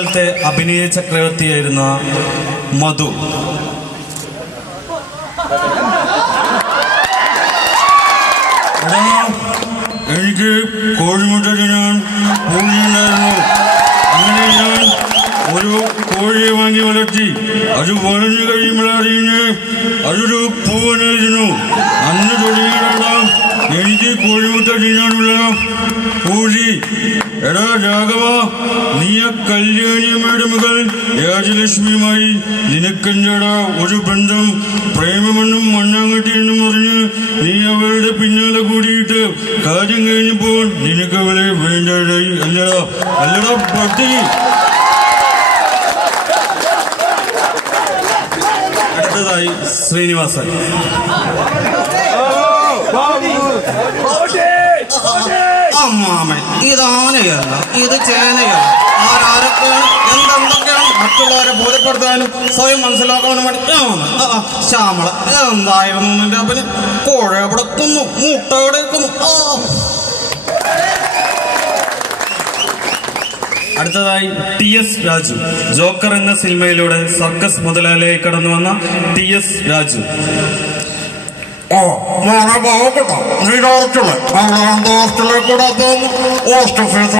കാലത്തെ അഭിനയ ചക്രവർത്തിയായിരുന്ന മധു എനിക്ക് കോഴിമുട്ട തിന്നാൻ പൂതിയുണ്ടായിരുന്നു. അങ്ങനെ ഞാൻ ഒരു കോഴിയെ വാങ്ങി വളർത്തി. അത് വളർന്നു കഴിയുമ്പോഴറിഞ്ഞ് അതൊരു പൂവനായിരുന്നു. അന്ന് തുടങ്ങിയതാണ് എനിക്ക് കോഴിമുട്ട തിന്നാനുള്ള പൂതി. എടാ രാഘവ, നീ ആ കല്യാണിയമ്മയുടെ മകൾ രാജലക്ഷ്മിയുമായി നിനക്കെന്താടാ ഒരു ബന്ധം? പ്രേമമെന്നും മണ്ണാങ്കട്ടി എന്നും പറഞ്ഞ് നീ അവളുടെ പിന്നാലെ കൂടിയിട്ട് കാര്യം കഴിഞ്ഞപ്പോൾ നിനക്ക് അവളെ വേണ്ടാതായി. അല്ലടാ പട്ടി. അടുത്തതായി ശ്രീനിവാസൻ. അമ്മാമൻ, ഇത് ആനയല്ല, ഇത് ചേനയാണ്. ആരൊക്കെയാണ് എന്തൊക്കെയാണ് മറ്റുള്ളവരെ ബോധ്യപ്പെടുത്താനും സ്വയം മനസ്സിലാക്കാനും വേണ്ടി ശ്യാമള എന്തായിരുന്നു നിന്റെ അപ്പന്? കോഴ എവിടെക്കുന്നു, മുട്ട എവിടെക്കുന്നു. അടുത്തതായി TS രാജു. ജോക്കർ എന്ന സിനിമയിലൂടെ സർക്കസ് മുതലാളിയായി കടന്നു വന്ന TS രാജു. നീ